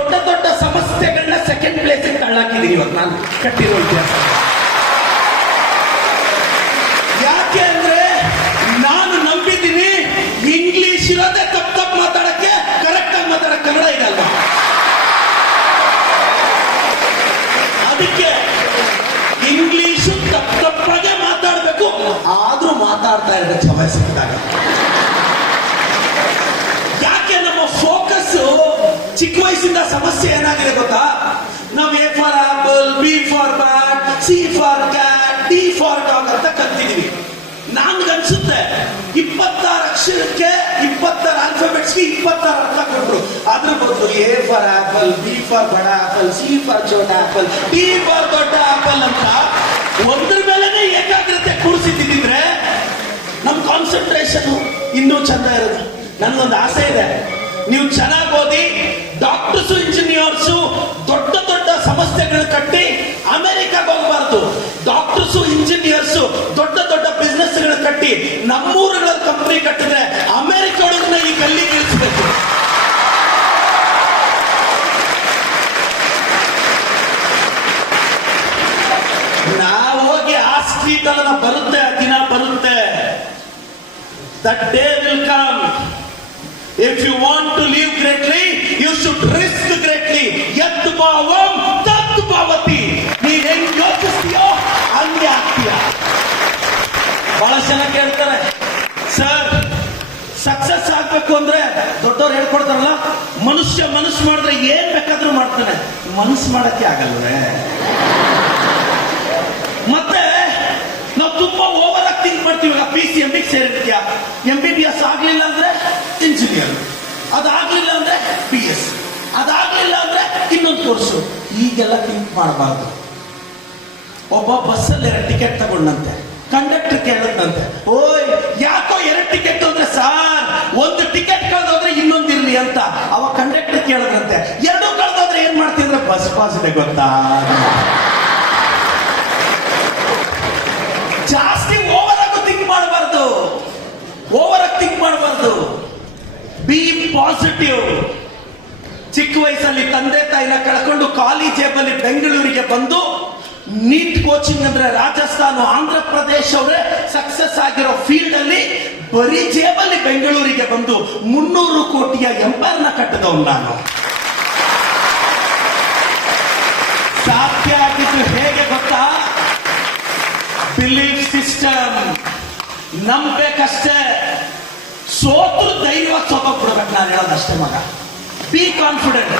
ದೊಡ್ಡ ದೊಡ್ಡ ಸಮಸ್ಯೆಗಳನ್ನ ಸೆಕೆಂಡ್ ಪ್ಲೇಸ್ ತಳ್ಳಾಕಿದ್ದೀನಿ ಇವತ್ತು ನಾನು ಕಟ್ಟಿರೋ ಇತಿಹಾಸ. ಯಾಕೆ ಅಂದ್ರೆ ನಾನು ನಂಬಿದ್ದೀನಿ ಇಂಗ್ಲಿಷ್ ಇರೋದೇ ತಪ್ಪು ತಪ್ಪು ಮಾತಾಡಕ್ಕೆ ಕರೆಕ್ಟ್ ಆಗಿ ಮಾತಾಡಕ್ಕೆ ಕನ್ನಡ ಇರಲ್ಲ ಅದಕ್ಕೆ ಇಂಗ್ಲಿಷು ತಪ್ಪು ತಪ್ಪಾಗೆ ಮಾತಾಡಬೇಕು. ಆದ್ರೂ ಮಾತಾಡ್ತಾ ಇರೋ ಸಮಯ ಸಿಕ್ಕಿದಾಗ ಯಾಕೆ ನಮ್ಮ ಫೋಕಸ್ ಚಿಕ್ಕ ಸಮಸ್ಯೆ ಏನಾಗಿದೆ ಗೊತ್ತಾ? ನಾವು A for apple B for bat C for cat D for dog ಅಂತ ಕಲ್ತಿದೀವಿ. ನನ್ಗನ್ಸುತ್ತೆ ಇಪ್ಪತ್ತಾರು ಅಕ್ಷರಕ್ಕೆ ಇಪ್ಪತ್ತಾರು ಆಲ್ಫಾಬೆಟ್ಸ್ಗೆ ಇಪ್ಪತ್ತಾರು ಅರ್ಥ ಕೊಟ್ರು. ಅದ್ರ ಬದಲು A for apple B for ಬಡ ಆಪಲ್ ಸಿ ಫಾರ್ ಚೋಟ ಆಪಲ್ ಡಿ ಫಾರ್ ದೊಡ್ಡ ಆಪಲ್ ಅಂತ ಒಂದ್ರ ಮೇಲೆನೆ ಏಕಾಗ್ರತೆ ಕೂರಿಸಿದ್ದಿದ್ರೆ ನಮ್ ಕಾನ್ಸಂಟ್ರೇಷನ್ ಇನ್ನೂ ಚಂದ ಇರೋದು ನನ್ಗೊಂದು ಆಸೆ ಇದೆ. ನೀವು ಚೆನ್ನಾಗಿ ಓದಿ ಡಾಕ್ಟರ್ಸು ಇಂಜಿನಿಯರ್ಸು ದೊಡ್ಡ ದೊಡ್ಡ ಸಮಸ್ಯೆಗಳು ಕಟ್ಟಿ ಅಮೆರಿಕಾಗೆ ಹೋಗಬಾರ್ದು. ಡಾಕ್ಟರ್ಸು ಇಂಜಿನಿಯರ್ಸು ದೊಡ್ಡ ದೊಡ್ಡ ಬಿಸ್ನೆಸ್ಗಳು ಕಟ್ಟಿ ನಮ್ಮೂರುಗಳ ಕಂಪನಿ ಕಟ್ಟಿದ್ರೆ ಅಮೆರಿಕ ಒಳಗಿನ ಈ ಗಲ್ಲಿಗೆ ಇಳಿಸ್ಬೇಕು. ನಾವು ಹೋಗಿ ಆ ಸ್ಟ್ರೀಟ್ ಅಲ್ಲ ಬರುತ್ತೆ ದಿನ ಬರುತ್ತೆ. That day will come if you want to leave greatly, you should risk greatly. Yat bhavam tat bhavati. ನೀನ್ ಹೆಂಗ್ ಯೋಚಿಸ್ತೀಯೋ ಹಂಗೆ ಆಗ್ತೀಯ ಬಹಳ ಜನ ಕೇಳ್ತಾರೆ ಸರ್ ಸಕ್ಸಸ್ ಆಗ್ಬೇಕು ಅಂದ್ರೆ ದೊಡ್ಡವ್ರು ಹೇಳ್ಕೊಡ್ತಾರಲ್ಲ ಮನುಷ್ಯ ಮನಸ್ಸು ಮಾಡಿದ್ರೆ ಏನ್ ಬೇಕಾದ್ರೂ ಮಾಡ್ತಾನೆ ಮನಸ್ಸು ಮಾಡಕ್ಕೆ ಆಗಲ್ವೇ ಮತ್ತೆ ನಾವು ತುಂಬಾ ಓವರ್ ಆಗಿ ಥಿಂಕ್ ಮಾಡ್ತೀವಿ ಪಿ ಸಿ ಎಂ ಬಿ ಸೇರಿರ್ತೀಯ ಎಂ ಬಿ ಬಿ ಎಸ್ ಆಗ್ಲಿಲ್ಲ ಅಂದ್ರೆ ಅದಾಗ್ಲಿಲ್ಲ ಅಂದ್ರೆ ಬಿ ಎಸ್ ಅದಾಗ್ಲಿಲ್ಲ ಅಂದ್ರೆ ಇನ್ನೊಂದು ಕೋರ್ಸು ಈಗೆಲ್ಲ ಥಿಂಕ್ ಮಾಡಬಾರ್ದು. ಒಬ್ಬ ಬಸ್ಸಲ್ಲಿ ಎರಡು ಟಿಕೆಟ್ ತಗೊಂಡಂತೆ. ಕಂಡಕ್ಟರ್ ಕೇಳದಂತೆ ಓಯ್, ಯಾಕೋ ಎರಡು ಟಿಕೆಟ್ ಅಂದ್ರೆ ಸಾರ್? ಒಂದು ಟಿಕೆಟ್ ಕಳೆದೋದ್ರೆ ಇನ್ನೊಂದು ಇರ್ಲಿ ಅಂತ. ಅವ ಕಂಡಕ್ಟರ್ ಕೇಳದಂತೆ ಎರಡು ಕಳೆದೋದ್ರೆ ಏನ್ ಮಾಡ್ತಿದ್ರೆ ಬಸ್ ಪಾಸ್ ಇದೆ ಗೊತ್ತಾ? ಜಾಸ್ತಿ ಓವರ್ ಆಗಿ ಥಿಂಕ್ ಮಾಡಬಾರ್ದು. ಓವರ್ ಆಗಿ ಥಿಂಕ್ ಮಾಡಬಾರ್ದು. ಬಿ ಪಾಸಿಟಿವ್ ಚಿಕ್ಕ ವಯಸ್ಸಲ್ಲಿ ತಂದೆ ತಾಯಿನ ಕಳ್ಕೊಂಡು ಖಾಲಿ ಜೇಬಲ್ಲಿ ಬೆಂಗಳೂರಿಗೆ ಬಂದು ನೀಟ್ ಕೋಚಿಂಗ್ ಅಂದ್ರೆ ರಾಜಸ್ಥಾನ, ಆಂಧ್ರ ಪ್ರದೇಶ ಅವರೇ ಸಕ್ಸಸ್ ಆಗಿರೋ ಫೀಲ್ಡ್ ಅಲ್ಲಿ ಬರೀ ಜೇಬಲ್ಲಿ ಬೆಂಗಳೂರಿಗೆ ಬಂದು ಮುನ್ನೂರು ಕೋಟಿಯ ಎಂಪೈರ್ನ ಕಟ್ಟಿದವನು ನಾನು. ಸಾಧ್ಯ ಆಗಿದ್ದು ಹೇಗೆ ಗೊತ್ತಾ? ಬಿಲೀಫ್ ಸಿಸ್ಟಮ್ ನಂಬಬೇಕಷ್ಟೇ ಸೋತ ಬಿಡ್ಬೇಕು ನಾನು ಹೇಳೋದಷ್ಟೇ ಮಗ ಬಿ ಕಾನ್ಫಿಡೆಂಟ್